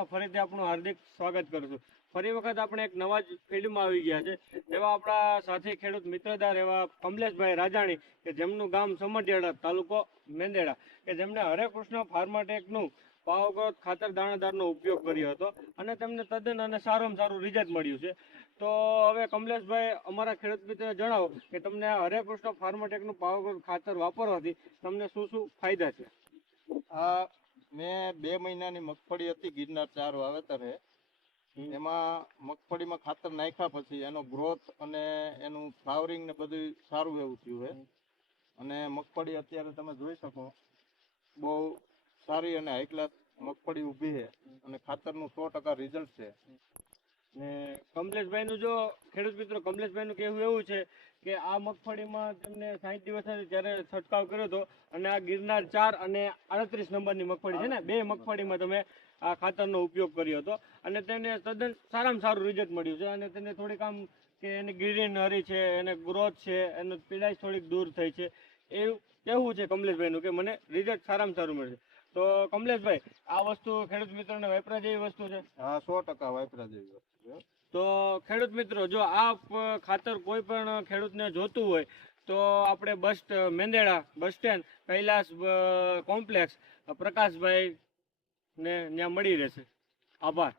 વિડીયોમાં ફરીથી આપણું હાર્દિક સ્વાગત કરું છું। ફરી વખત આપણે એક નવા જ ફિલ્ડમાં આવી ગયા છે। એવા આપણા સાથી ખેડૂત મિત્રદાર એવા કમલેશભાઈ રાજાણી કે જેમનું ગામ સમઢિયાળા તાલુકો મેંદેડા કે જેમણે હરેકૃષ્ણ ફાર્માટેકનું પાવર ખાતર દાણાદારનો ઉપયોગ કર્યો હતો અને તેમને તદ્દન અને સારામાં સારું રિઝલ્ટ મળ્યું છે। તો હવે કમલેશભાઈ અમારા ખેડૂત મિત્રોને જણાવો કે તમને હરેકૃષ્ણ ફાર્માટેકનું પાવર ખાતર વાપરવાથી તમને શું શું ફાયદા છે? આ મેં 2 મહિનાની મગફળી હતી ગિરનાર 4 વાવેતરે એમાં મગફળીમાં ખાતર નાખ્યા પછી એનો ગ્રોથ અને એનું ફ્લાવરિંગ ને બધું સારું એવું થયું છે અને મગફળી અત્યારે તમે જોઈ શકો બહુ સારી અને હાઈ ક્લાસ મગફળી ઊભી છે અને ખાતરનું 100% રિઝલ્ટ છે। ને કમલેશભાઈનું જો ખેડૂત મિત્રો કમલેશભાઈનું કહેવું એવું છે કે આ મગફળીમાં તેમને 60 દિવસે જ્યારે છંટકાવ કર્યો હતો અને આ ગિરનાર 4 અને 38 નંબરની મગફળી છે ને, 2 મગફળીમાં તમે આ ખાતરનો ઉપયોગ કર્યો હતો અને તેને તદ્દન સારામાં સારું રિઝલ્ટ મળ્યું છે અને તેને થોડીક આમ કે એની ગ્રીનરી છે, એને ગ્રોથ છે, એનું પીડાશ થોડીક દૂર થઈ છે એવું કહેવું છે કમલેશભાઈનું કે મને રિઝલ્ટ સારામાં સારું મળે છે। તો કમલેશભાઈ, આ વસ્તુ ખેડૂત મિત્રોને વાપરા જેવી વસ્તુ છે? હા, 100% વાપરા જેવી વસ્તુ છે। તો ખેડૂત મિત્રો, જો આ ખાતર કોઈ પણ ખેડૂતને જોતું હોય તો આપણે Mendarda bus stand Kailash complex Prakashbhai ને ત્યાં મળી રહેશે। આભાર।